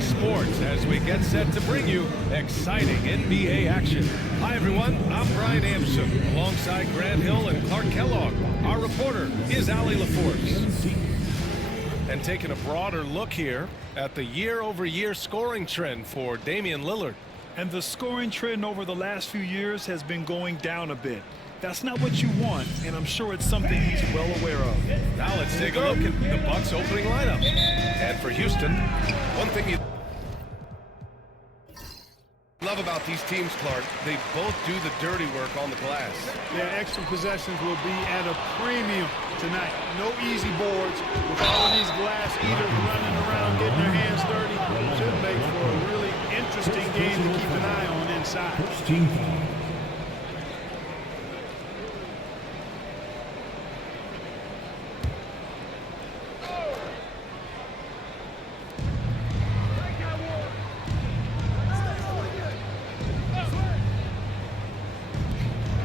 Sports as we get set to bring you exciting NBA action. Hi everyone, I'm Brian Anderson alongside Grant Hill and Clark Kellogg. Our reporter is Allie LaForce. And taking a broader look here at the year-over-year scoring trend for Damian Lillard. And the scoring trend over the last few years has been going down a bit. That's not what you want, and I'm sure it's something he's well aware of. Now let's take a look at the Bucks opening lineup. And for Houston, one thing you love about these teams, Clark, they both do the dirty work on the glass. Their extra possessions will be at a premium tonight. No easy boards with all of these glass eaters running around getting their hands dirty. Should make for a really interesting game to keep an eye on inside.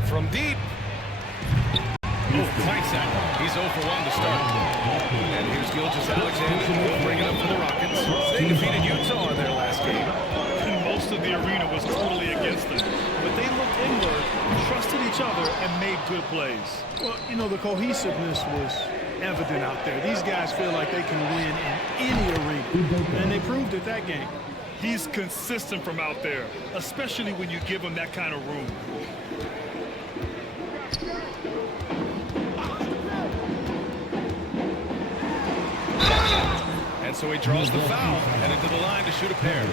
From deep. Fights that. He's 0 for 1 to start. And here's Gilgeous-Alexander. He'll bring it up for the Rockets. They defeated Utah in their last game. And most of the arena was totally against them. But they looked inward, trusted each other, and made good plays. Well, you know, the cohesiveness was evident out there. These guys feel like they can win in any arena. And they proved it that game. He's consistent from out there, especially when you give him that kind of room. And so he draws the foul, and into the line to shoot a pair.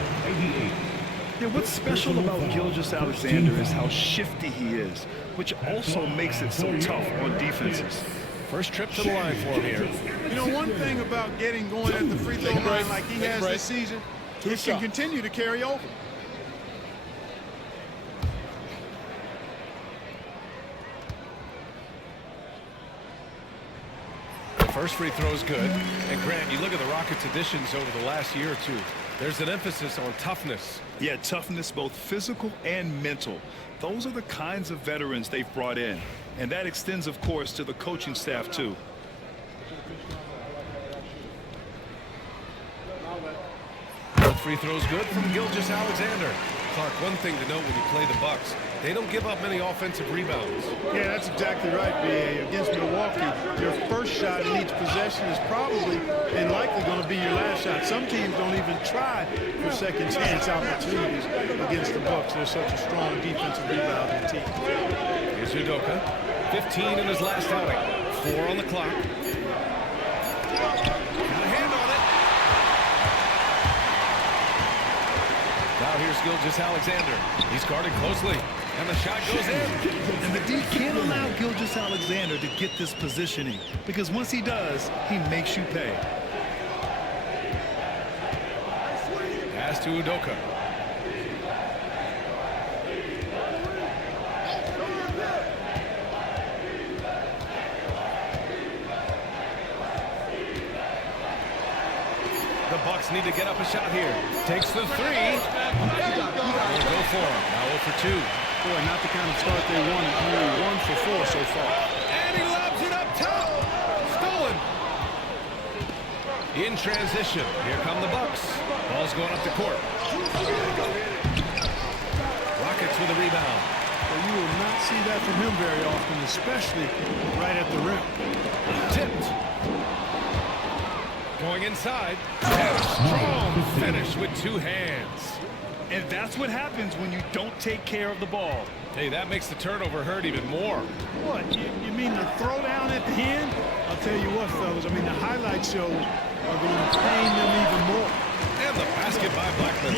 Yeah, what's special about Gilgeous-Alexander is how shifty he is, which also makes it so tough on defenses. First trip to the line for him here. You know, one thing about getting going at the free throw line like he has this season, it can continue to carry over. First free throw is good. And Grant, you look at the Rockets' additions over the last year or two. There's an emphasis on toughness. Yeah, toughness, both physical and mental. Those are the kinds of veterans they've brought in. And that extends, of course, to the coaching staff, too. Both free throws good from Gilgeous-Alexander. Clark, one thing to note when you play the Bucks, they don't give up many offensive rebounds. Yeah, that's exactly right, B.A. Against Milwaukee, your first shot in each possession is probably and likely going to be your last shot. Some teams don't even try for second chance opportunities against the Bucks. They're such a strong defensive rebounding team. Here's Udoka, 15 in his last outing, 4 on the clock. Got a hand on it. Now here's Gilgeous-Alexander. He's guarded closely, and the shot goes in. And the D can't allow Gilgeous-Alexander to get this positioning, because once he does, he makes you pay. Pass to Udoka. The Bucks need to get up a shot here. Takes the three. Will go for him. Now 0 for 2. Boy, not the kind of start they wanted. Only 1 for 4 so far. And he lobs it up top. Stolen. In transition. Here come the Bucks. Ball's going up the court. Rockets with a rebound. Well, you will not see that from him very often, especially right at the rim. Tipped. Going inside. And a strong finish with 2 hands. And that's what happens when you don't take care of the ball. Hey, that makes the turnover hurt even more. What? You mean the throwdown at the end? I'll tell you what, fellas. I mean, the highlight shows are going to pain them even more. And the basket by Blackman.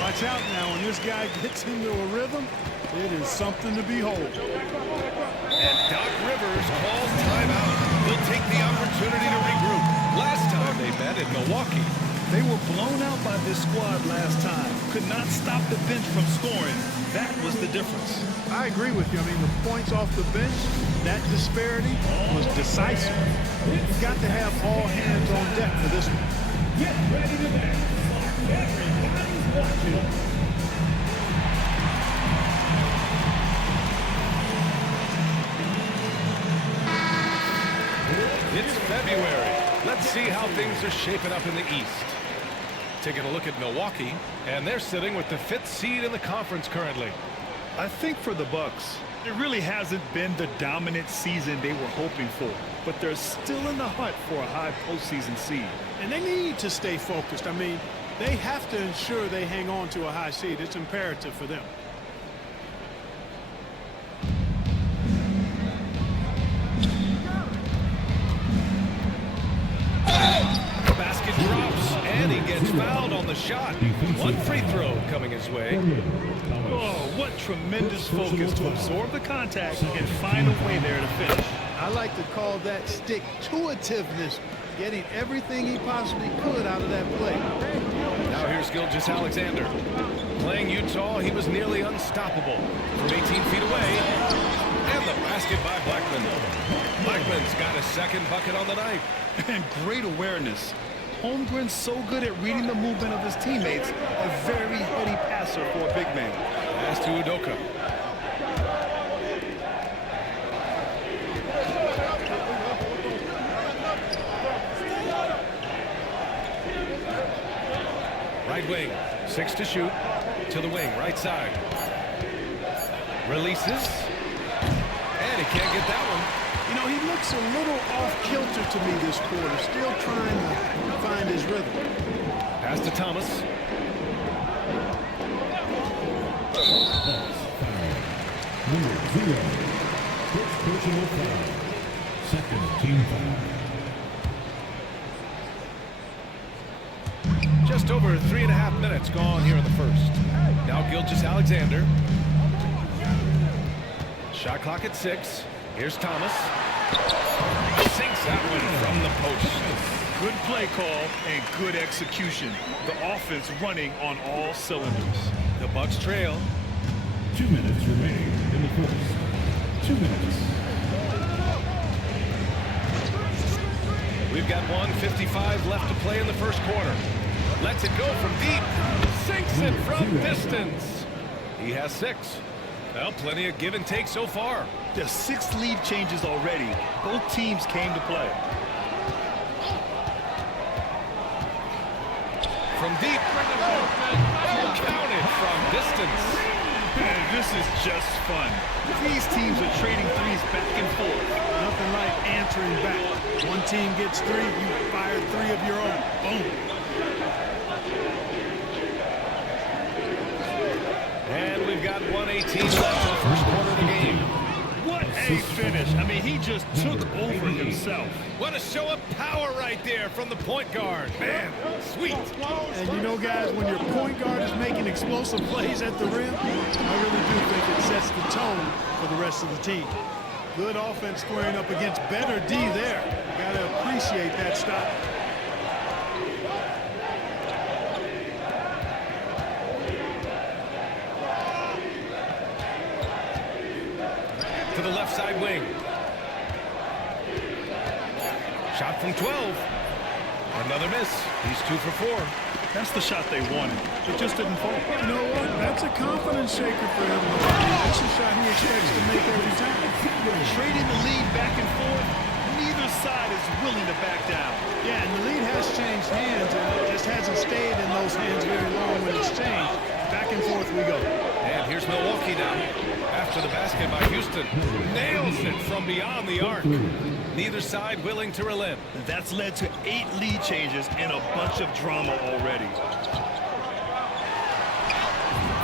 Watch out now. When this guy gets into a rhythm, it is something to behold. And Doc Rivers calls timeout. He'll take the opportunity to regroup. Last time they met in Milwaukee, they were blown out by this squad last time. Could not stop the bench from scoring. That was the difference. I agree with you. I mean, the points off the bench, that disparity was decisive. You've got to have all hands on deck for this one. Get ready to dance. Everybody's watching. It's February. Let's see how things are shaping up in the East. Taking a look at Milwaukee, and they're sitting with the 5th seed in the conference currently. I think for the Bucks, it really hasn't been the dominant season they were hoping for, but they're still in the hunt for a high postseason seed. And they need to stay focused. I mean, they have to ensure they hang on to a high seed. It's imperative for them. The basket drops, and he gets fouled on the shot. One free throw coming his way. Oh, what tremendous focus to absorb the contact and find a way there to finish. I like to call that stick-to-itiveness, getting everything he possibly could out of that play. Now here's Gilgeous-Alexander. Playing Utah, he was nearly unstoppable. From 18 feet away, and the basket by Blackman. Blackman's got a second bucket on the night. And great awareness. Holmgren's so good at reading the movement of his teammates, a very heady passer for a big man. Pass to Udoka. Right wing, 6 to shoot. To the wing, right side. Releases. And he can't get that one. You know, he looks a little off-kilter to me this quarter, still trying to find his rhythm. Pass to Thomas. Number 0. First personal foul. Second team foul. Just over 3.5 minutes gone here in the first. Now Gilgeous-Alexander. Shot clock at 6. Here's Thomas. Sinks that one from the post. Good play call and good execution. The offense running on all cylinders. The Bucks trail. 2 minutes remaining in the first. 2 minutes. We've got 1:55 left to play in the first quarter. Lets it go from deep. Sinks it from distance. He has 6. Well, plenty of give and take so far. There's 6 lead changes already. Both teams came to play. From deep. Counted from distance. Man, this is just fun. These teams are trading threes back and forth. Nothing like answering back. One team gets 3, you fire 3 of your own. Boom. And we've got 1:18 left in the first quarter of the game. What a finish. I mean, he just took over himself. What a show of power right there from the point guard. Man, sweet. And you know, guys, when your point guard is making explosive plays at the rim, I really do think it sets the tone for the rest of the team. Good offense squaring up against better D there. Got to appreciate that stop. To the left side wing. Shot from 12. Another miss. He's 2 for 4. That's the shot they wanted. It just didn't fall. You know what? That's a confidence shaker for him. That's a shot he expects to make every time. Trading the lead back and forth, neither side is willing to back down. Yeah, and the lead has changed hands, and it just hasn't stayed in those hands very long when it's changed. Back and forth we go. And here's Milwaukee now. After the basket by Houston. Nails it from beyond the arc. Neither side willing to relent. That's led to 8 lead changes and a bunch of drama already.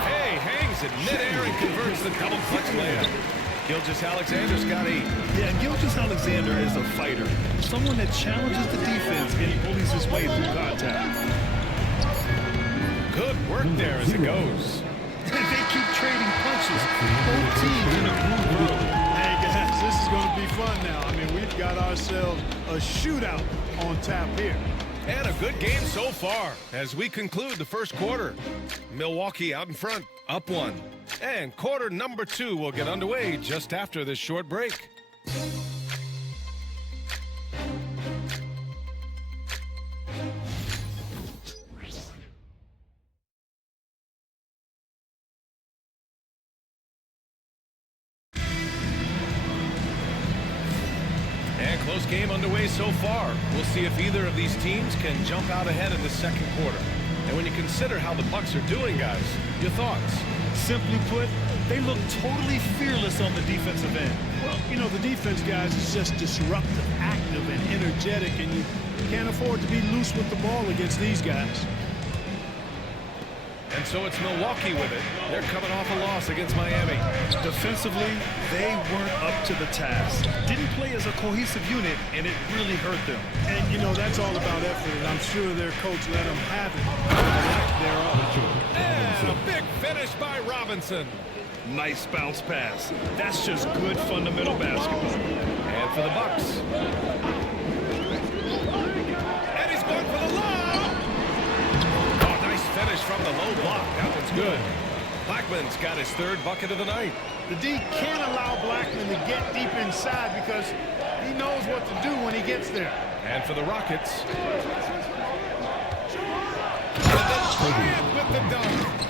Hey, hangs in midair and converts the double clutch layup. Gilgeous-Alexander's got 8. Yeah, Gilgeous-Alexander is a fighter. Someone that challenges the defense and bullies his way through contact. Good work there as it goes. They keep trading punches. Both teams in a groove early. Hey, guys, this is going to be fun now. I mean, we've got ourselves a shootout on tap here. And a good game so far as we conclude the first quarter. Milwaukee out in front, up 1. And quarter number 2 will get underway just after this short break. And close game underway so far. We'll see if either of these teams can jump out ahead in the second quarter. And when you consider how the Bucks are doing, guys, your thoughts? Simply put, they look totally fearless on the defensive end. Well, you know, the defense, guys, is just disruptive, active, and energetic, and you can't afford to be loose with the ball against these guys. And so it's Milwaukee with it. They're coming off a loss against Miami. Defensively, they weren't up to the task. Didn't play as a cohesive unit, and it really hurt them. And, you know, that's all about effort, and I'm sure their coach let them have it for the lack thereof. And a big finish by Robinson. Nice bounce pass. That's just good fundamental basketball. And for the Bucks. And he's going for the lob. Oh, nice finish from the low block. That one's good. Blackman's got his third bucket of the night. The D can't allow Blackman to get deep inside because he knows what to do when he gets there. And for the Rockets. And then Bryant with the dunk.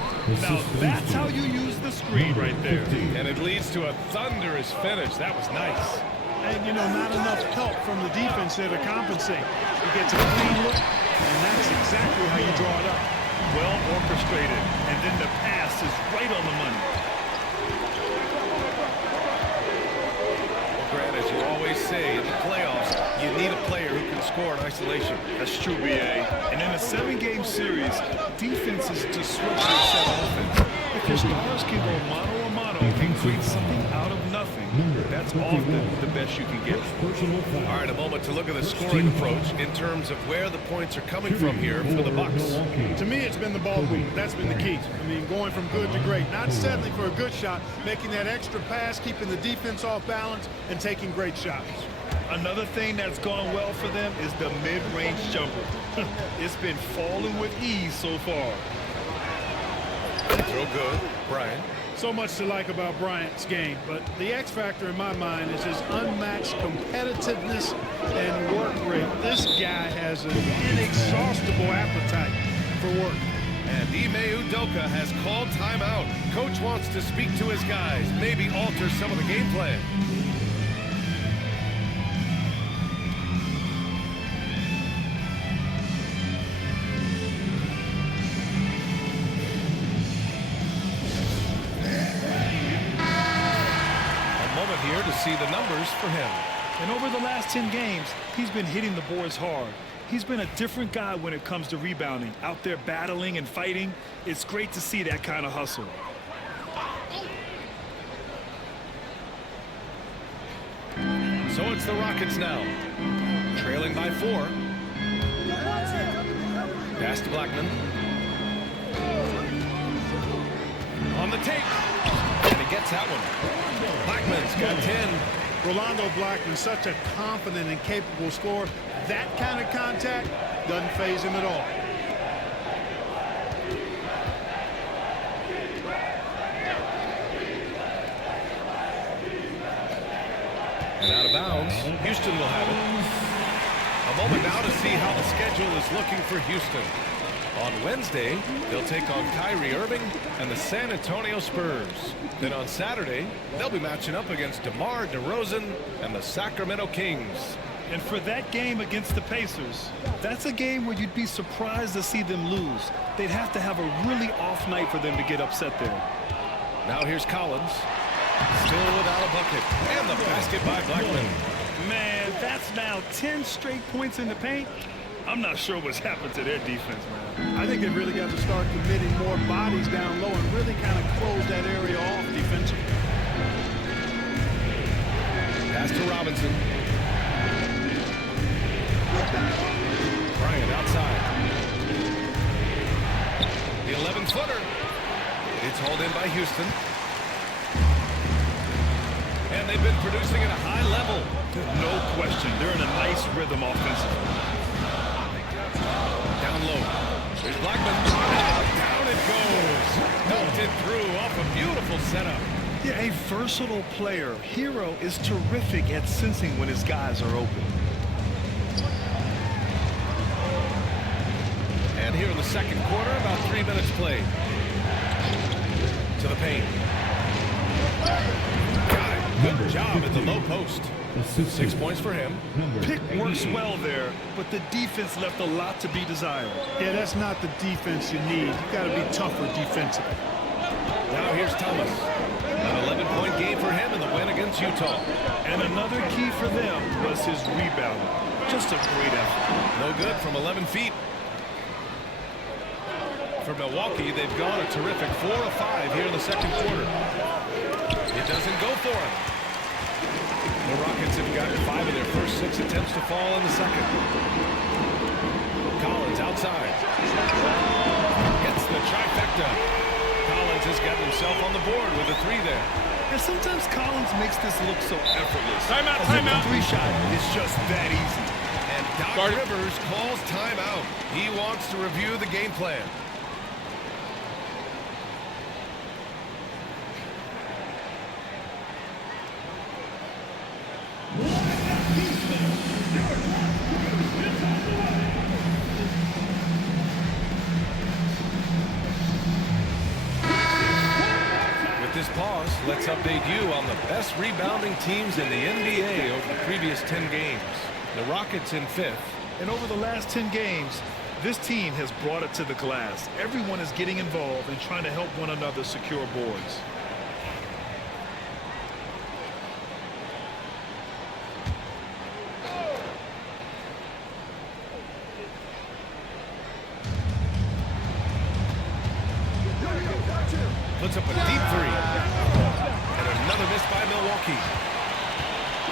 Now, that's how you use the screen right there. And it leads to a thunderous finish. That was nice. And, you know, not enough help from the defense there to compensate. He gets a clean look, and that's exactly how you draw it up. Well orchestrated, and then the pass is right on the money. Well, Grant, as you always say, in the playoffs, you need a player who can score in isolation. That's true, B.A. And in a 7-game series, defenses disrupt their set offense. If your stars can go mano-a-mano and create something out of nothing, that's often the best you can get. All right, a moment to look at the scoring approach in terms of where the points are coming from here for the Bucks. To me, it's been the ball movement. That's been the key. I mean, going from good to great. Not settling for a good shot, making that extra pass, keeping the defense off balance, and taking great shots. Another thing that's gone well for them is the mid-range jumper. It's been falling with ease so far. Throw good. Brian. So much to like about Bryant's game, but the X factor in my mind is his unmatched competitiveness and work rate. This guy has an inexhaustible appetite for work. And Ime Udoka has called timeout. Coach wants to speak to his guys, maybe alter some of the game plan. Here to see the numbers for him. And over the last 10 games, he's been hitting the boards hard. He's been a different guy when it comes to rebounding. Out there battling and fighting. It's great to see that kind of hustle. So it's the Rockets now. Trailing by 4. Pass to Blackman. On the take. And he gets that one. Blackman's got 10. Rolando Blackman, such a confident and capable scorer. That kind of contact doesn't faze him at all. And out of bounds. Houston will have it. A moment now to see how the schedule is looking for Houston. On Wednesday, they'll take on Kyrie Irving and the San Antonio Spurs. Then on Saturday, they'll be matching up against DeMar DeRozan and the Sacramento Kings. And for that game against the Pacers, that's a game where you'd be surprised to see them lose. They'd have to have a really off night for them to get upset there. Now here's Collins. Still without a bucket. And the basket by Blackman. Man, that's now 10 straight points in the paint. I'm not sure what's happened to their defense, man. I think they've really got to start committing more bodies down low and really kind of close that area off defensively. Pass to Robinson. Bryant outside. The 11-footer. It's hauled in by Houston. And they've been producing at a high level. No question. They're in a nice rhythm offensively. Down low. There's Blackman. Down it goes. Dunked it through off a beautiful setup. Yeah, a versatile player. Hero is terrific at sensing when his guys are open. And here in the second quarter, about 3 minutes played. To the paint. Got it. Good job at the low post. 6 points for him. Pick works well there, but the defense left a lot to be desired. Yeah, that's not the defense you need. You got to be tougher defensively. Now here's Thomas. An 11-point game for him in the win against Utah. And another key for them was his rebounding. Just a great effort. No good from 11 feet. For Milwaukee, they've gone a terrific 4 of 5 here in the second quarter. It doesn't go for him. The Rockets have gotten 5 of their first 6 attempts to fall in the second. Collins outside. Gets the trifecta. Collins has got himself on the board with a 3 there. And sometimes Collins makes this look so effortless. Timeout, As if timeout. the 3-shot is just that easy. And Doc Rivers calls timeout. He wants to review the game plan. This pause, let's update you on the best rebounding teams in the NBA over the previous 10 games. The Rockets in 5th. And over the last 10 games, this team has brought it to the glass. Everyone is getting involved and trying to help one another secure boards. Puts up a deep 3. And another miss by Milwaukee.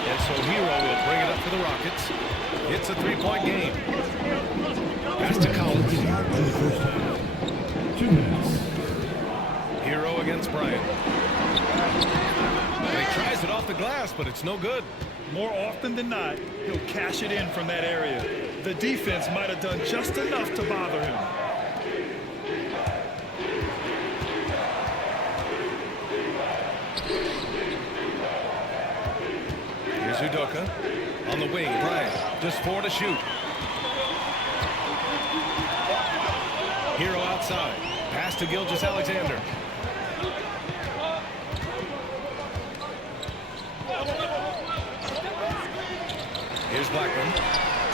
And so Hero will bring it up for the Rockets. It's a 3-point game. Pass to Collins. In the first half. 2 minutes. Hero against Bryant. And he tries it off the glass, but it's no good. More often than not, he'll cash it in from that area. The defense might have done just enough to bother him. Here's Udoka on the wing. Bryant, just 4 to shoot. Hero outside. Pass to Gilgeous-Alexander. Here's Blackman.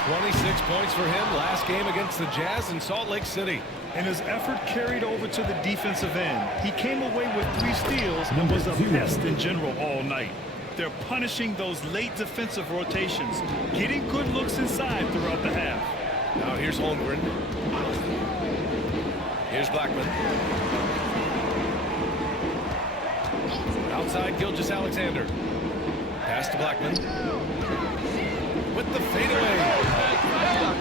26 points for him last game against the Jazz in Salt Lake City. And his effort carried over to the defensive end. He came away with 3 steals and was a pest in general all night. They're punishing those late defensive rotations, getting good looks inside throughout the half. Now here's Holmgren. Here's Blackman. Outside Gilgeous-Alexander. Pass to Blackman. With the fadeaway.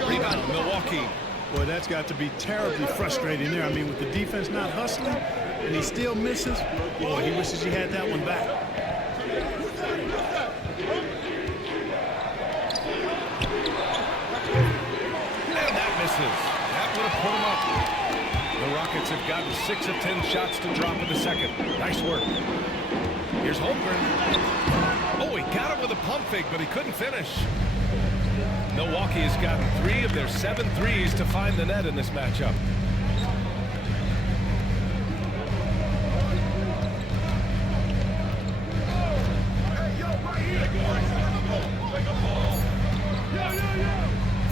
Rebound, Milwaukee. Boy, that's got to be terribly frustrating there. I mean, with the defense not hustling and he still misses, boy, he wishes he had that one back. And that misses. That would have put him up. The Rockets have gotten 6 of 10 shots to drop in the second. Nice work. Here's Holmgren. Oh, he got him with a pump fake, but he couldn't finish. Milwaukee has gotten 3 of their 7 threes to find the net in this matchup.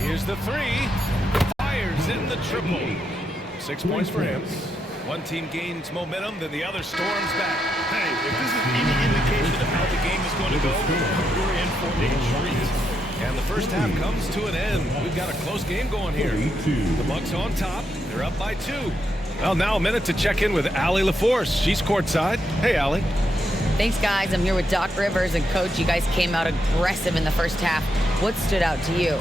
Here's the 3. Fires in the triple. 6 points for him. One team gains momentum, then the other storms back. Hey, if this is any indication of how the game is going to go, we're in for a treat. And the first half comes to an end. We've got a close game going here. The Bucks on top. They're up by 2. Well, now a minute to check in with Allie LaForce. She's courtside. Hey, Allie. Thanks, guys. I'm here with Doc Rivers. And, Coach, you guys came out aggressive in the first half. What stood out to you?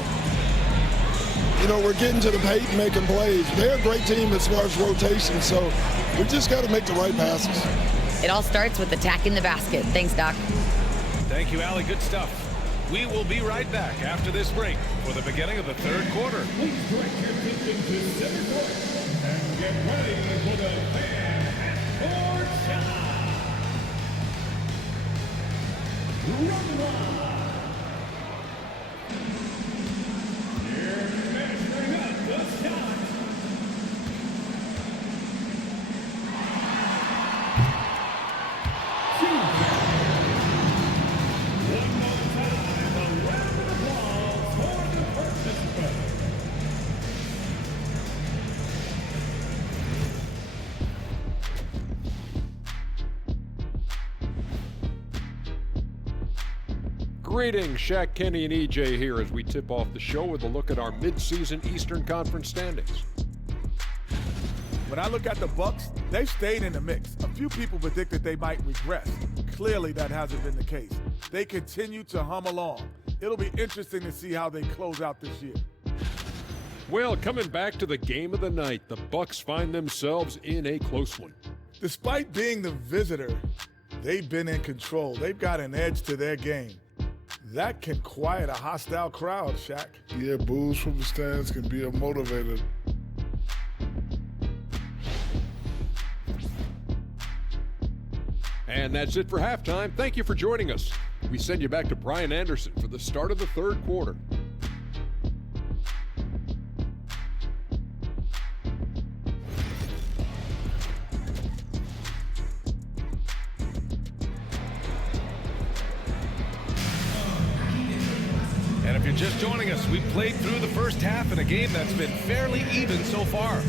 You know, we're getting to the paint and making plays. They're a great team as far as rotation, so we just got to make the right passes. It all starts with attacking the basket. Thanks, Doc. Thank you, Allie. Good stuff. We will be right back after this break for the beginning of the third quarter. Please direct your attention to center court and get ready for the Fan at Court Shot. Run line. Here measuring up the shot. Greetings, Shaq, Kenny, and EJ here as we tip off the show with a look at our midseason Eastern Conference standings. When I look at the Bucks, they've stayed in the mix. A few people predicted they might regress. Clearly, that hasn't been the case. They continue to hum along. It'll be interesting to see how they close out this year. Well, coming back to the game of the night, the Bucks find themselves in a close one. Despite being the visitor, they've been in control. They've got an edge to their game. That can quiet a hostile crowd, Shaq. Yeah, boos from the stands can be a motivator. And that's it for halftime. Thank you for joining us. We send you back to Brian Anderson for the start of the third quarter. And if you're just joining us, we've played through the first half in a game that's been fairly even so far.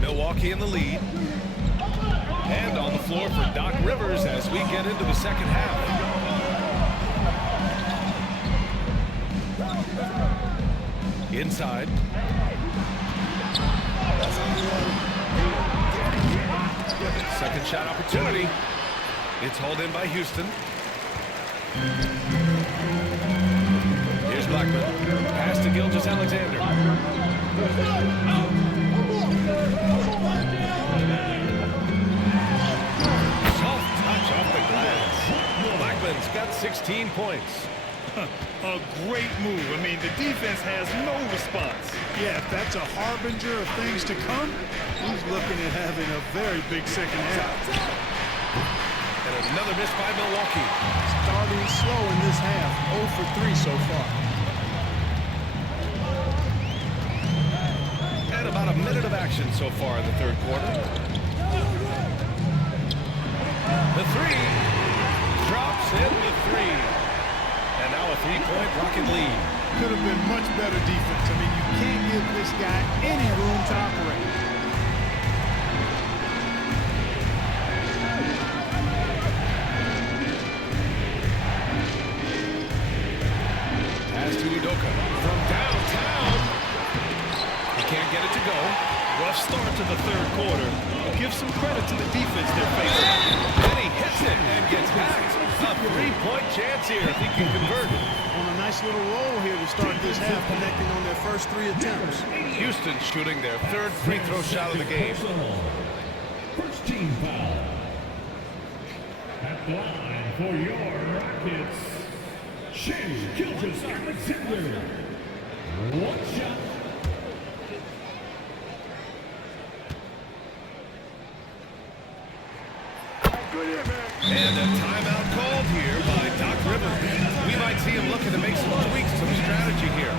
Milwaukee in the lead. And on the floor for Doc Rivers as we get into the second half. Inside. Second shot opportunity. It's hauled in by Houston. Here's Blackman. Pass to Gilgeous-Alexander. Soft touch off the glass. Blackman's got 16 points. A great move. I mean, the defense has no response. Yeah, if that's a harbinger of things to come, he's looking at having a very big second half. And another miss by Milwaukee. Starting slow in this half, 0 for 3 so far. And about a minute of action so far in the third quarter. The three. Drops in the three. And now a three-point Rocket lead. Could have been much better defense. I mean, you can't give this guy any room to operate. Pass to Udoka from downtown. He can't get it to go. Rough start to the third quarter. Give some credit to the defense they're facing. And he hits it and gets hacked. A three-point chance here if he can convert. On a nice little roll here to start this half, connecting on their first 3 attempts. Houston shooting their third free throw shot of the game. First team foul. At the line for your Rockets, Shai Gilgeous-Alexander. One shot. And a timeout called here by Doc Rivers. We might see him looking to make some tweaks to the strategy here.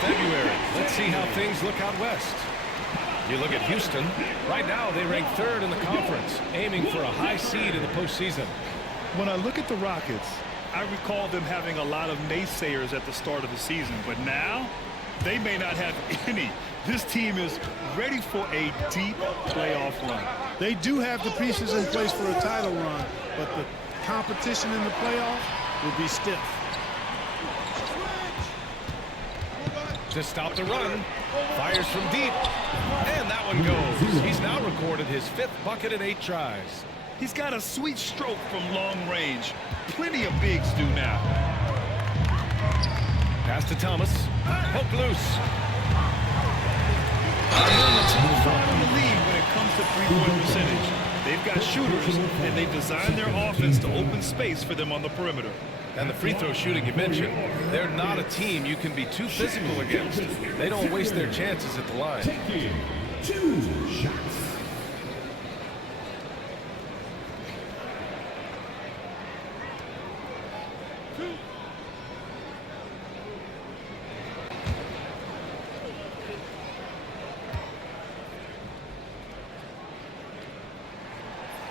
February. Let's see how things look out west. You look at Houston. Right now, they rank 3rd in the conference, aiming for a high seed in the postseason. When I look at the Rockets, I recall them having a lot of naysayers at the start of the season, but now they may not have any. This team is ready for a deep playoff run. They do have the pieces in place for a title run, but the competition in the playoffs will be stiff. To stop the run, fires from deep, and that one goes. He's now recorded his 5th bucket in 8 tries. He's got a sweet stroke from long range. Plenty of bigs do now. Pass to Thomas. Poke loose. Far in the lead when it comes to three-point percentage. They've got shooters, and they've designed their offense to open space for them on the perimeter. And the free throw shooting you mentioned, they're not a team you can be too physical against. They don't waste their chances at the line. Taking 2 shots.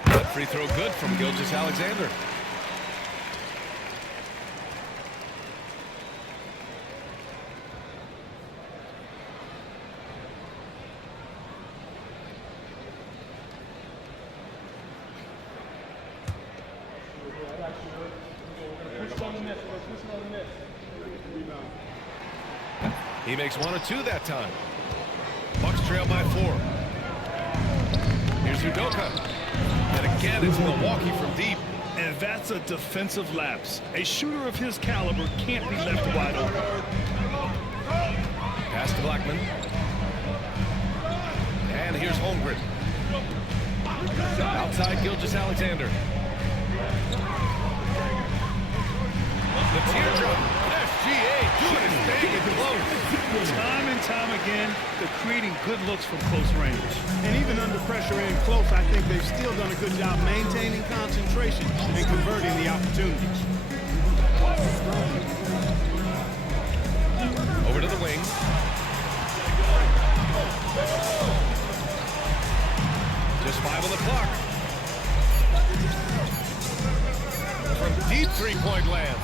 That free throw good from Gilgeous-Alexander. He makes 1 or 2 that time. Bucks trail by 4. Here's Udoka. And again, it's Milwaukee from deep. And that's a defensive lapse. A shooter of his caliber can't be left wide open. Pass to Blackman. And here's Holmgren. Outside Gilgeous-Alexander. The teardrop. SGA doing his thing and close. Time and time again, they're creating good looks from close range. And even under pressure and close, I think they've still done a good job maintaining concentration and converting the opportunities. Over to the wing. Just 5 on the clock. From deep three-point land.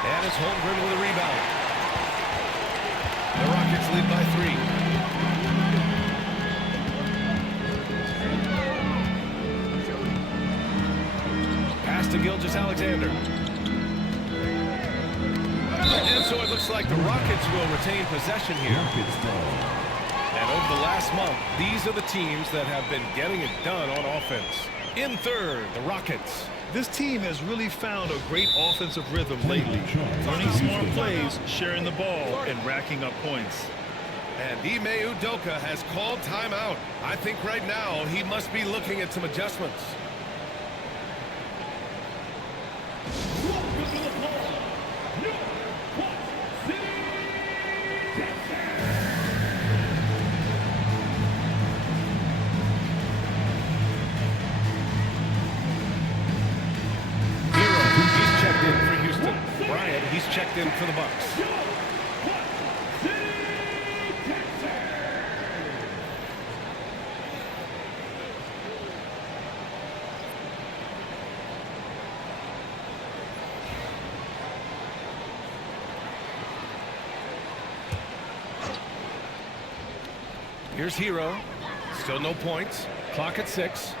And it's Holmgren with a rebound. The Rockets lead by 3. Pass to Gilgeous-Alexander. And so it looks like the Rockets will retain possession here. And over the last month, these are the teams that have been getting it done on offense. In third, the Rockets. This team has really found a great offensive rhythm lately. Running smart plays, sharing the ball, and racking up points. And Ime Udoka has called timeout. I think right now he must be looking at some adjustments. He's checked in for the Bucks. Here's Hero. Still no points. Clock at 6.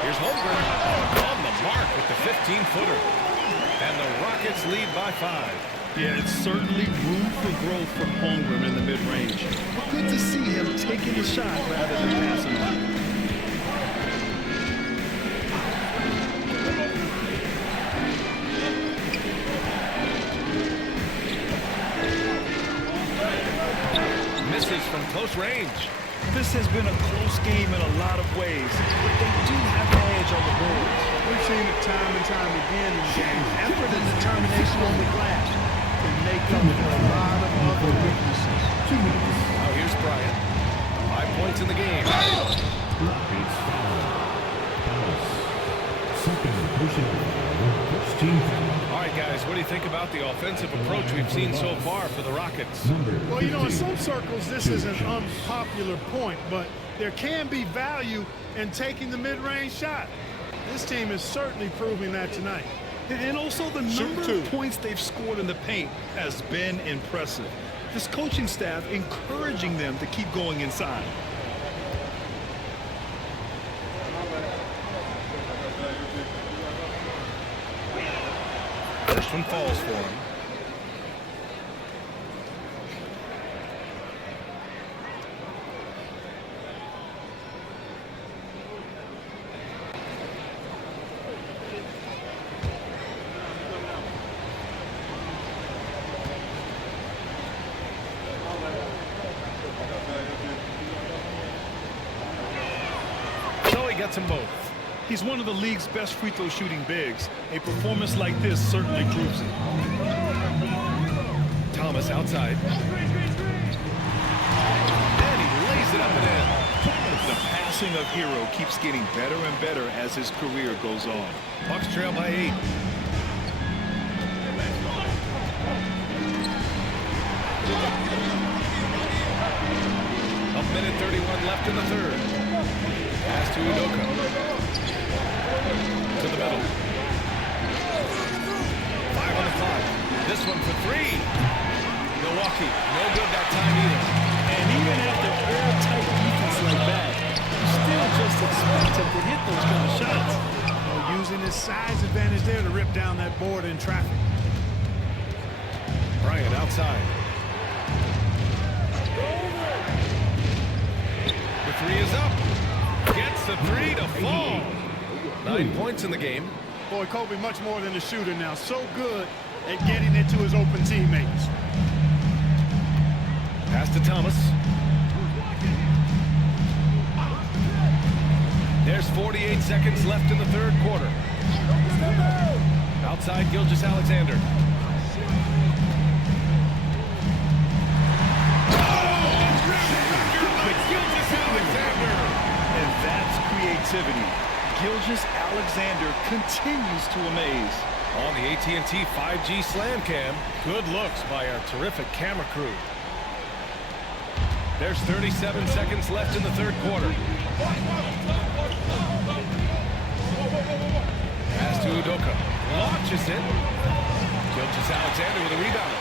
Here's Holmgren on the mark with the 15-footer. And the Rockets lead by 5. Yeah, it's certainly room for growth from Holmgren in the mid-range. Good to see him taking the shot rather than passing it. Misses from close range. This has been a close game in a lot of ways, but they do have the edge on the board. We've seen it time and time again in the game. Effort and determination on the glass can make up for a lot of other weaknesses. Now here's Bryant. 5 points in the game. All right, guys, Guys, what do you think about the offensive approach we've seen so far for the Rockets? Well, you know, in some circles, this is an unpopular point, but there can be value in taking the mid-range shot. This team is certainly proving that tonight. And also the number of points they've scored in the paint has been impressive. This coaching staff encouraging them to keep going inside. First one falls for him. Gets them both. He's one of the league's best free throw shooting bigs. A performance like this certainly proves it. Thomas outside. And he lays it up and in. The passing of Hero keeps getting better and better as his career goes on. Bucks trail by 8. A minute 31 left in the third. Pass to Udoka. To the middle. 5 on the clock. This one for 3. Milwaukee, no good that time either. And even after airtight defense like that, you still just expect him to hit those kind of shots. Well, using his size advantage there to rip down that board in traffic. Bryant outside. The 3 is up. Gets the 3 to fall. 9 points in the game. Boy, Kobe much more than a shooter now. So good at getting it to his open teammates. Pass to Thomas. There's 48 seconds left in the third quarter. Outside Gilgeous-Alexander. Creativity. Gilgeous-Alexander continues to amaze. On the AT&T 5G Slam Cam, good looks by our terrific camera crew. There's 37 seconds left in the third quarter. Pass to Udoka. Launches it. Gilgeous-Alexander with a rebound.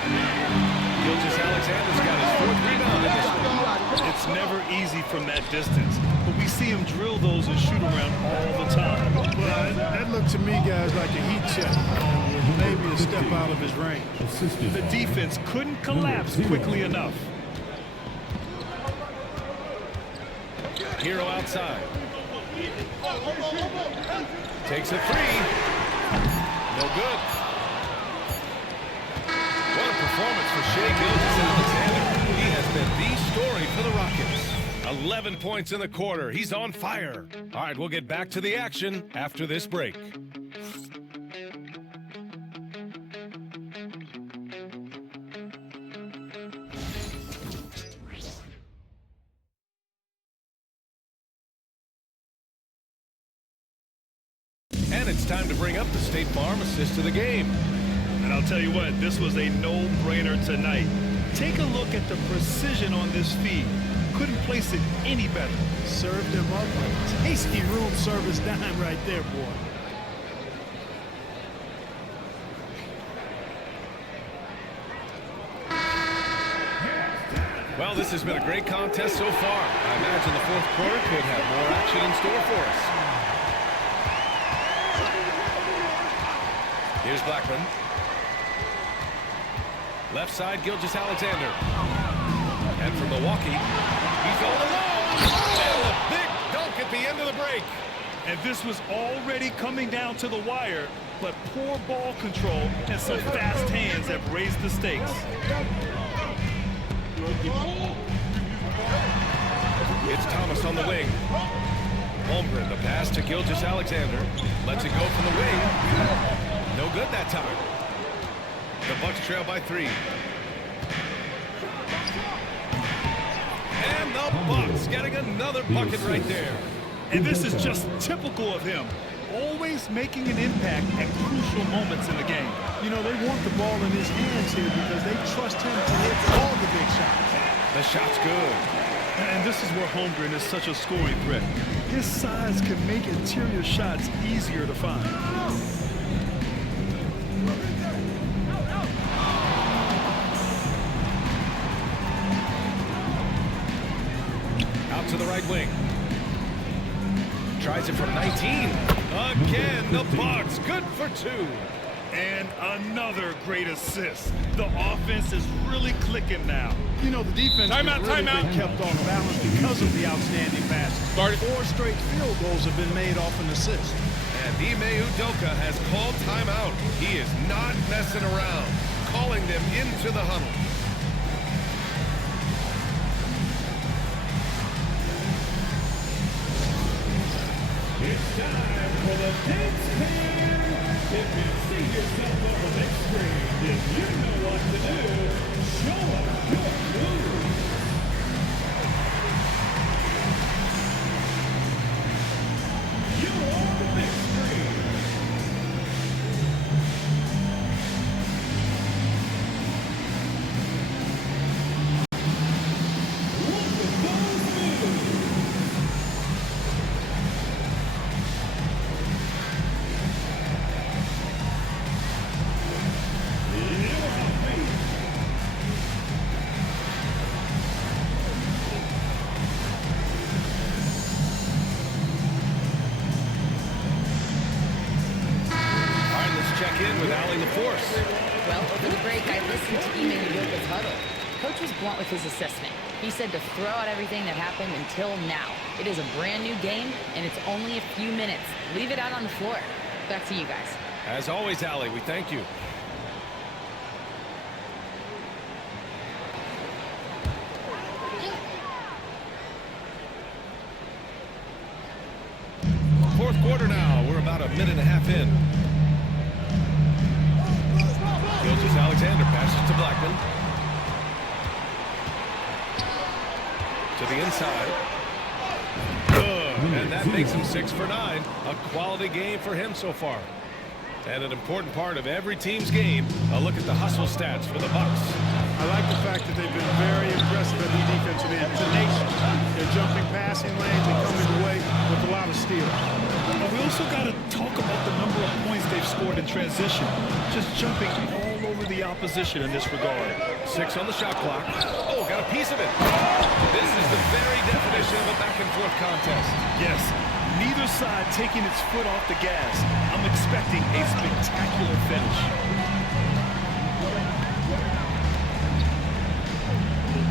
Gilgeous-Alexander's got his 4th rebound in this one. It's never easy from that distance, but we see him drill those and shoot around all the time. Well, that looked to me, guys, like a heat check. Maybe a step out of his range. The defense couldn't collapse quickly enough. Hero outside. Takes a 3. No good. What a performance for Shai Gilgeous-Alexander. He has been the story for the Rockets. 11 points in the quarter. He's on fire. All right, we'll get back to the action after this break. And it's time to bring up the State Farm assist of the game. And I'll tell you what, this was a no-brainer tonight. Take a look at the precision on this feed. Couldn't place it any better. Served him up a tasty room service dime right there, boy. Well, this has been a great contest so far. I imagine the fourth quarter could have more action in store for us. Here's Blackman. Left side, Gilgeous-Alexander. And from Milwaukee, he's all alone. And a big dunk at the end of the break. And this was already coming down to the wire, but poor ball control and some fast hands have raised the stakes. It's Thomas on the wing. Holmgren, the pass to Gilgeous-Alexander. Lets it go from the wing. No good that time. The Bucks trail by 3. And the Bucks getting another bucket right there. And this is just typical of him. always making an impact at crucial moments in the game. You know, they want the ball in his hands here because they trust him to hit all the big shots. The shot's good. And this is where Holmgren is such a scoring threat. His size can make interior shots easier to find. Out to the right wing. Tries it from 19. Again, the Bucks. Good for 2. And another great assist. The offense is really clicking now. You know, the defense has really been kept off balance because of the outstanding passes. 4 straight field goals have been made off an assist. And Ime Udoka has called timeout. He is not messing around, calling them into the huddle. It's time for the dance cam. If you see yourself on the big screen, then you know what to do. Show us your moves. You are the big screen. Look at those moves. Check in with Allie LaForce. Well, over the break, I listened to Ime Udoka's huddle. Coach was blunt with his assessment. He said to throw out everything that happened until now. It is a brand new game, and it's only a few minutes. Leave it out on the floor. Back to you guys. As always, Allie, we thank you. Fourth quarter now. We're about a minute and a half in. Gilgeous-Alexander passes to Blackman. To the inside. Good. And that makes him 6 for 9. A quality game for him so far. And an important part of every team's game, a look at the hustle stats for the Bucks. I like the fact that they've been very aggressive at the defensive end. Tenacious. They're jumping passing lanes and coming away with a lot of steals. We also got to talk about the number of points they've scored in transition. Just jumping all over the opposition in this regard. 6 on the shot clock. Oh, got a piece of it. This is the very definition of a back-and-forth contest. Yes, neither side taking its foot off the gas. I'm expecting a spectacular finish.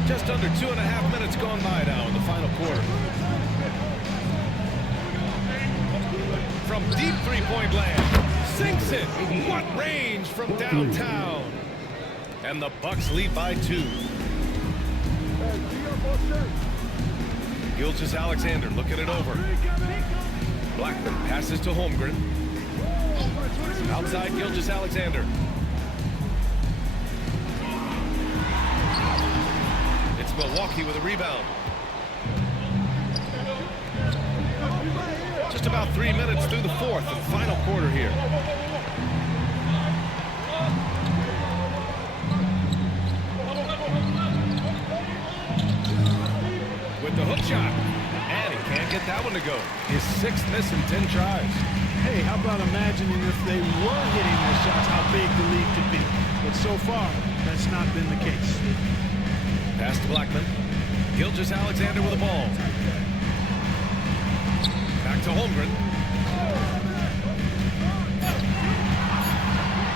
Just under 2.5 minutes gone by now in the final quarter. From deep three-point land, sinks it. What range from downtown. And the Bucks lead by 2. Gilgeous-Alexander looking it over. Blackman passes to Holmgren. Outside Gilgeous-Alexander. It's Milwaukee with a rebound. Just about 3 minutes through the fourth and final quarter here. With the hook shot. And he can't get that one to go. His 6th miss in 10 tries. Hey, how about imagining if they were hitting their shots, how big the lead could be. But so far, that's not been the case. Pass to Blackman. Gilgeous-Alexander with the ball. Back to Holmgren.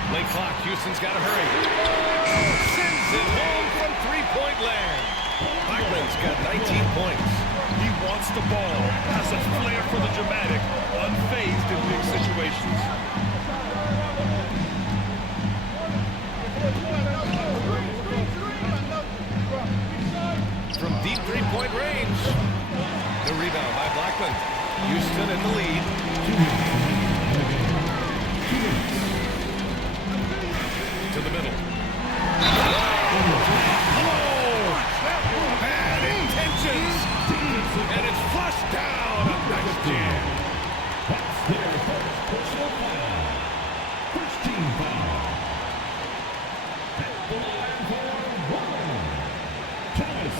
Late clock. Houston's got to hurry. Sends it home from three-point land. Blackman's got 19 points. He wants the ball, has a flair for the dramatic, unfazed in big situations. From deep three-point range. The rebound by Blackman. Houston in the lead. To the middle. Bad intentions. And it's flushed down. A nice jam. foul. First team foul. At the line for one. Thomas.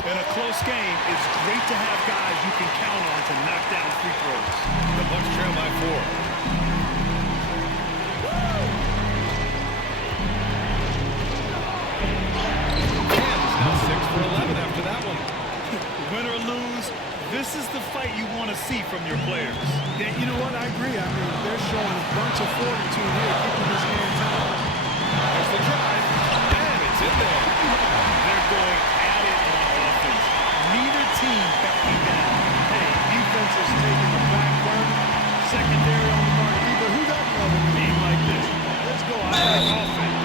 In a close game, it's great to have guys you can count on to knock down free throws. The Bucks trail by 4. Kansas now 6 for 11 after that one. Win or lose, this is the fight you want to see from your players. Yeah, you know what? I agree. I mean, they're showing a bunch of fortitude here, keeping his hands out. There's the drive, and it's in there. They're going at it on offense. Neither team backing down. Hey, defense is taking the back burner. Secondary on the mark. Either who got another Being like this. Let's go. I like offense.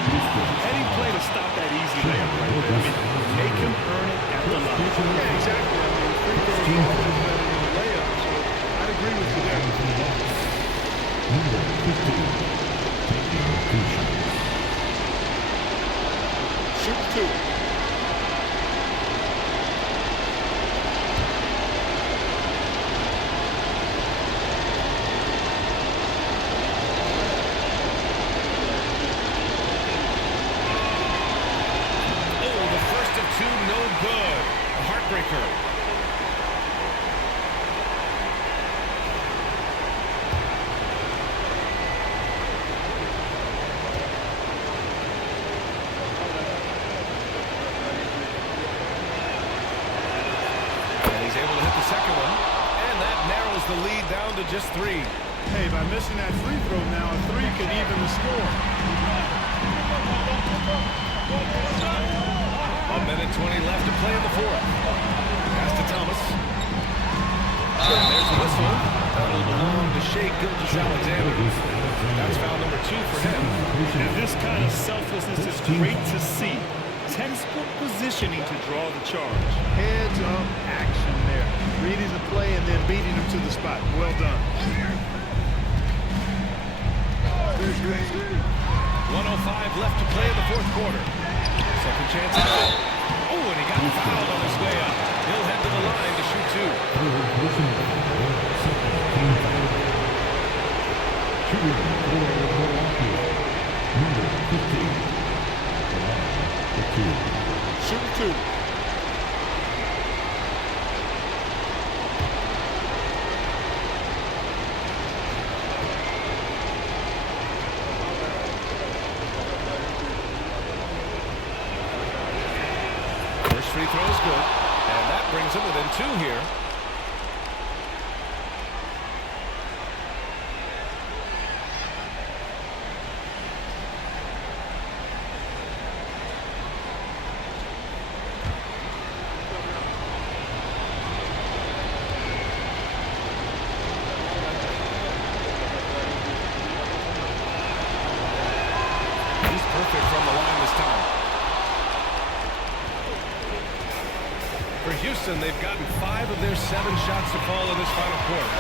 Heady play to stop that easy layup right there. I mean, make him earn it at the line. Yeah, exactly. I mean, free throws are always better than a layup, so I'd agree with you there. Number 15. Taking 2 shots. Shoot 2. Oh, the first of 2, no good. A heartbreaker. And he's able to hit the second one. And that narrows the lead down to just 3. Hey, by missing that free throw now, a 3 could even the score. 1:20 left to play in the 4th. Pass to Thomas. And there's the whistle. That'll belong to Shai Gilgeous-Alexander. That's foul number 2 for him. And this kind of selflessness is great to see. Textbook positioning to draw the charge. Heads up action there. Reading the play and then beating him to the spot. Well done. 1:05 left to play in the 4th quarter. Second chance at it. Oh, and he got fouled on his way up. He'll head to the line to shoot 2. Shoot 2. First free throw is good. And that brings him within 2 here. He's perfect from the line this time. For Houston, they've gotten 5 of their 7 shots to fall in this final quarter.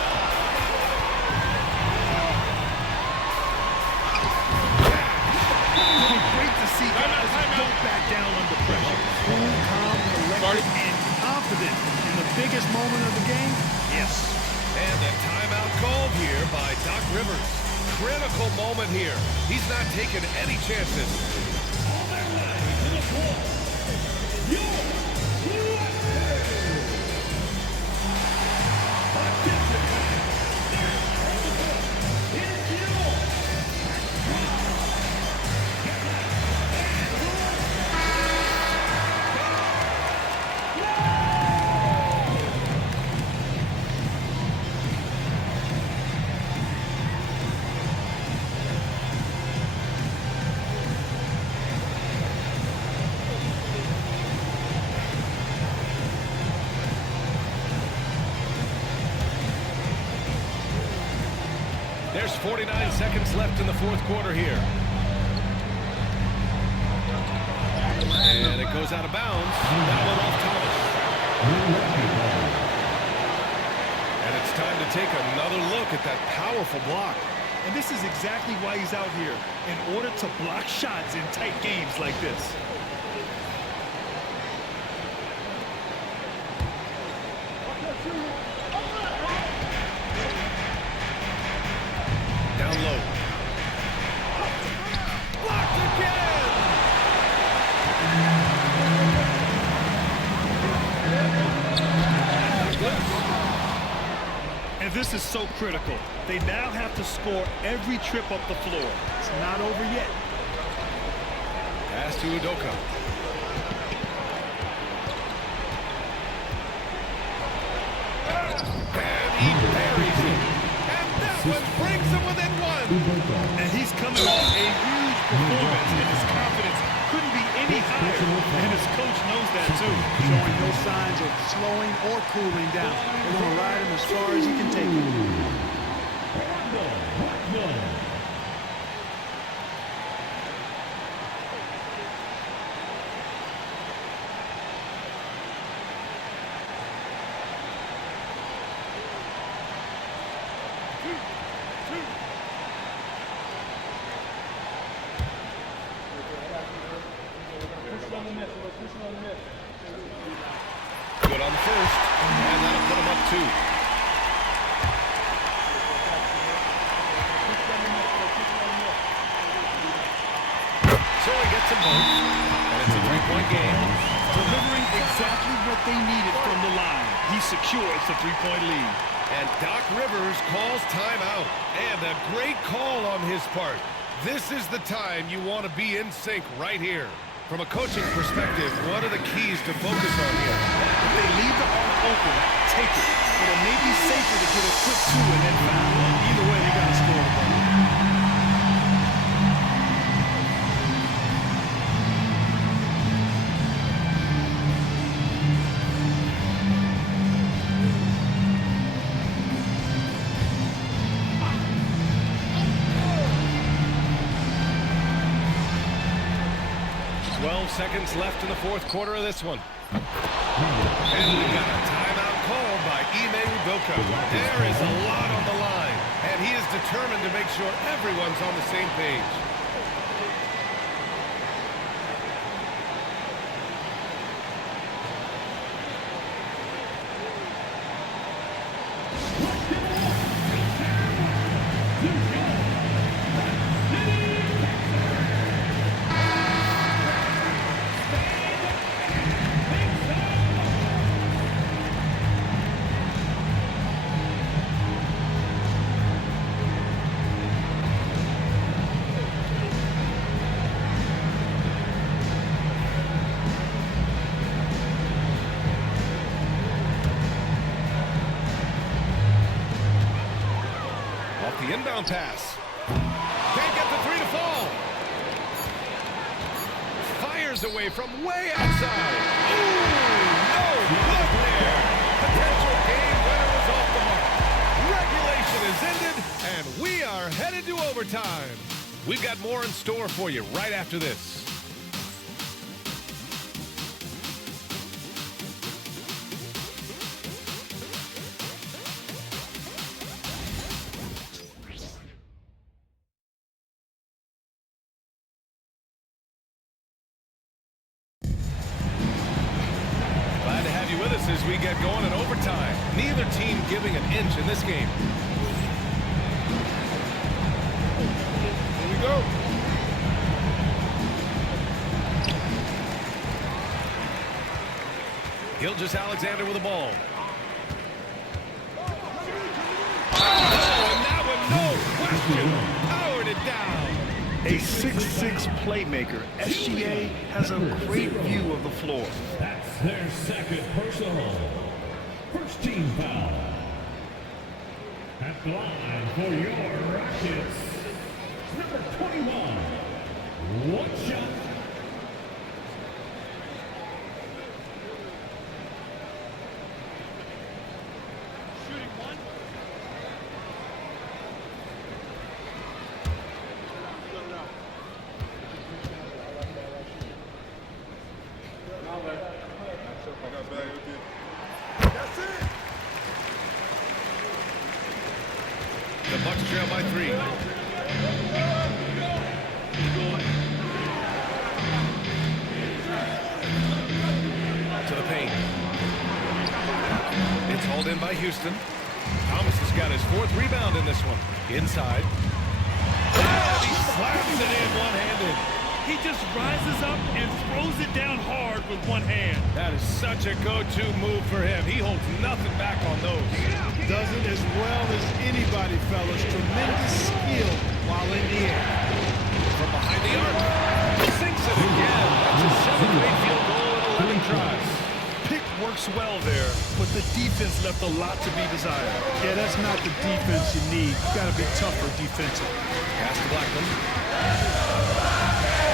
Great to see guys who don't back down under pressure. Cool, calm, collected, and confident in the biggest moment of the game. Yes. And a timeout called here by Doc Rivers. Critical moment here. He's not taking any chances. On their way to the floor, your USA. Participants, it's your There's 49 seconds left in the 4th quarter here. And it goes out of bounds. That one off Thomas. And it's time to take another look at that powerful block. And this is exactly why he's out here, in order to block shots in tight games like this. is so critical. They now have to score every trip up the floor. It's not over yet. Pass to Udoka. And he buries it. And that one brings him within one. And he's coming off a huge performance, and his confidence couldn't be any higher. And his coach knows that too. Showing no signs of slowing or cooling down. They're going to ride him as far as he can take him. Good on the first, and that'll put him up 2. So he gets them both, and it's a 3-point game. Delivering exactly what they needed from the line. He secures the 3-point lead. And Doc Rivers calls timeout. And a great call on his part. This is the time you want to be in sync right here. From a coaching perspective, what are the keys to focus on here? If they leave the arc open, take it. But it may be safer to get a quick 2 and then foul. Either way, they got to score the ball. Seconds left in the fourth quarter of this one. And we got a timeout called by Ime Udoka. There is a lot on the line, and he is determined to make sure everyone's on the same page. The inbound pass. Can't get the 3 to fall. Fires away from way outside. Ooh, no good there. Potential game winner was off the mark. Regulation is ended, and we are headed to overtime. We've got more in store for you right after this. As we get going in overtime, neither team giving an inch in this game. Here we go. Gilgeous-Alexander with the ball. Oh, and that one, no question, powered it down. A 6'6" playmaker, SGA has a great view of the floor. That's their second personal. First team foul. At the line for your Rockets, number 21. One shot. Shooting one. The Bucks trail by 3. To the paint. It's hauled in by Houston. Thomas has got his 4th rebound in this one. Inside. And he slams it in one-handed. He just rises up and throws it down hard with one hand. That is such a go-to move for him. He holds nothing back on those. Does it as well as anybody, fellas. Tremendous skill while in the air. From behind the arc. Sinks it again. That's a 7th field goal in 11 tries. Pick works well there, but the defense left a lot to be desired. Yeah, that's not the defense you need. You got to be tougher defensively. Pass to Blackman.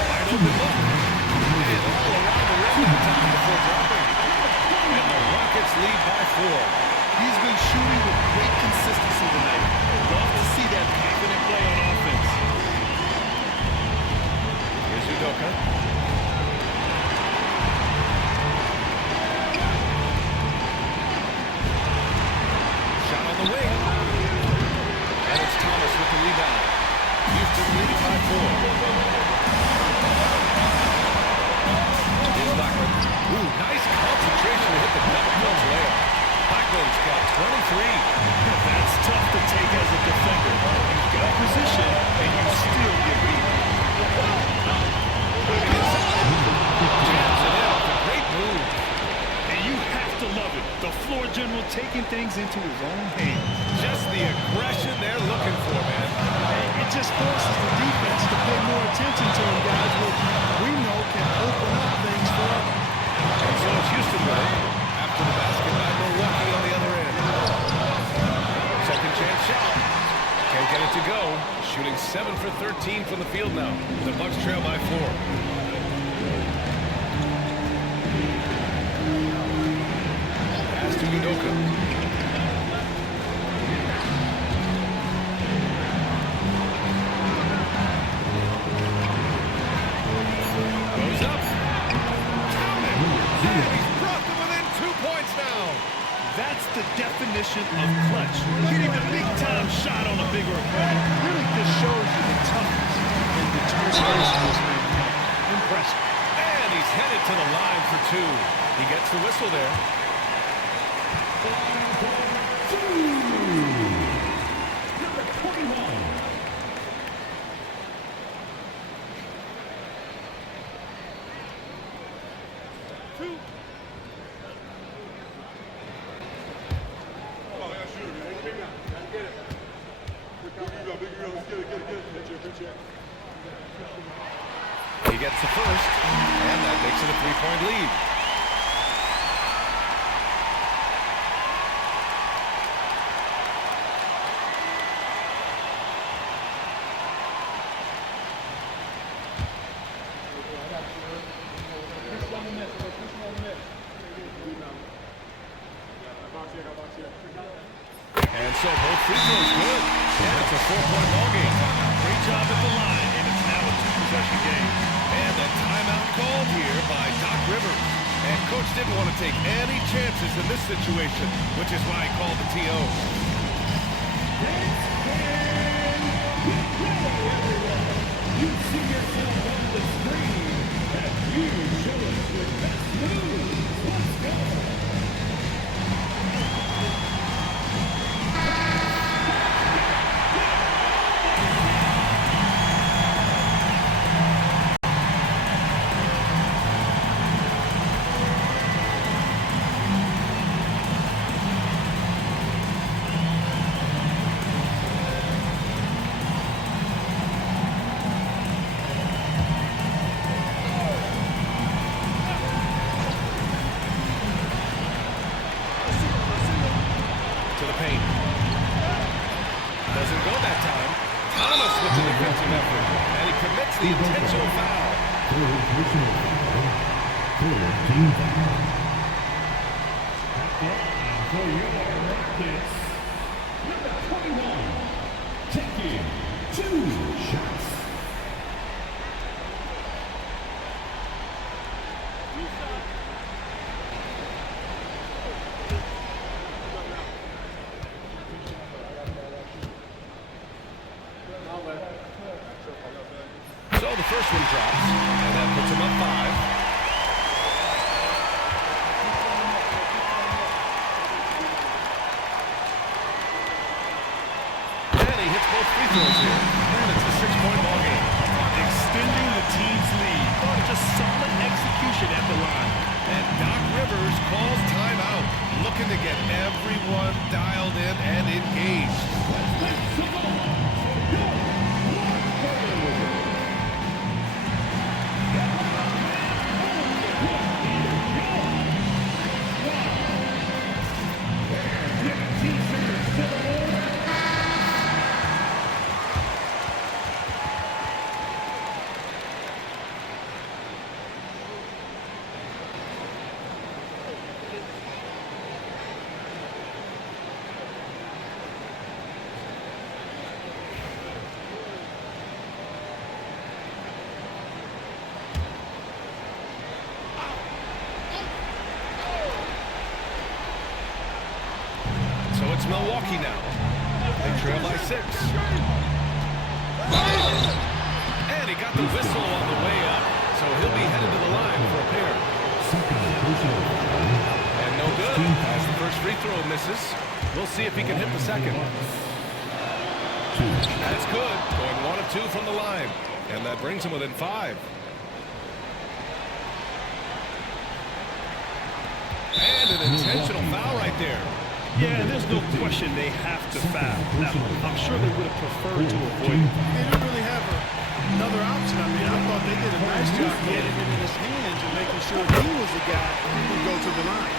Wide open look. And all around the rim that time before dropping. And the Rockets lead by 4. He's been shooting with great consistency tonight. Love to see that confident play on offense. Here's Udoka. Shot on the wing. And it's Thomas with the rebound. Houston leading by 4. Here's Blackman. Ooh, nice concentration to hit the double clutch layup. Blackman's got 23. That's tough to take as a defender. You've got position, and you still get beat. Jams it in with a great move. And you have to love it. The floor general taking things into his own hands. Just the aggression they're looking for, man. It just forces the defense to pay more attention to him, guys, which we know can open up things for others. And so it's Houston with it. After the basket by Milwaukee on the other end. Second chance shot. Can't get it to go. Shooting 7 for 13 from the field now. The Bucks trail by 4. Pass to Udoka. Goes up. Count it. And he's brought them within 2 points now. That's the definition of clutch. Hitting a big-time shot on a bigger opponent. Really just shows you the toughness and determination of this man. Impressive. And he's headed to the line for 2. He gets the whistle there. He gets the first, and that makes it a 3-point lead. And so both free throws good. And it's a 4-point ball game. Great job at the line, and it's now a 2-possession game. And a timeout called here by Doc Rivers. And Coach didn't want to take any chances in this situation, which is why he called the TO. You see yourself on the screen, and you show us your best moves. Let's go. To the paint. Doesn't go that time. Thomas with the defensive effort. And he commits the intentional foul. For your Rockets, number 21, taking 2 shots. So the first one drops, and that puts him up 5. And he hits both free throws here. And it's a 6-point ball game. Extending the team's lead. Milwaukee now. They trail by 6. And he got the whistle on the way up, so he'll be headed to the line for a pair. And no good, as the first free throw misses. We'll see if he can hit the second. That's good, going 1 of 2 from the line. And that brings him within 5. And an intentional foul right there. Yeah, there's no question they have to foul. Now, I'm sure they would have preferred to avoid it. They didn't really have another option. I mean, I thought they did a nice job getting it in his hands and making sure he was the guy who would go to the line.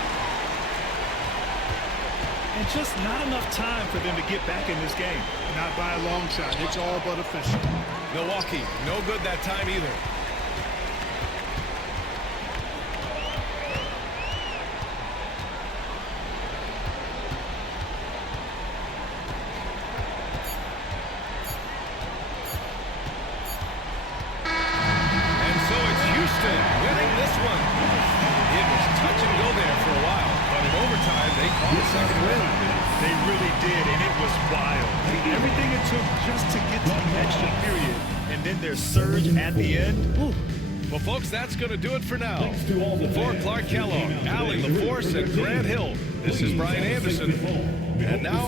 And just not enough time for them to get back in this game. Not by a long shot. It's all but official. Milwaukee, no good that time either. And so it's Houston winning this one. It was touch and go there for a while, but in overtime they caught a second win. They really did, and it was wild. Everything it took just to get to the extra period, and then their surge at the end. Ooh. Well, folks, that's going to do it for now. For Clark Kellogg, Allie LaForce, and Grant Hill, this is Brian Anderson. And now,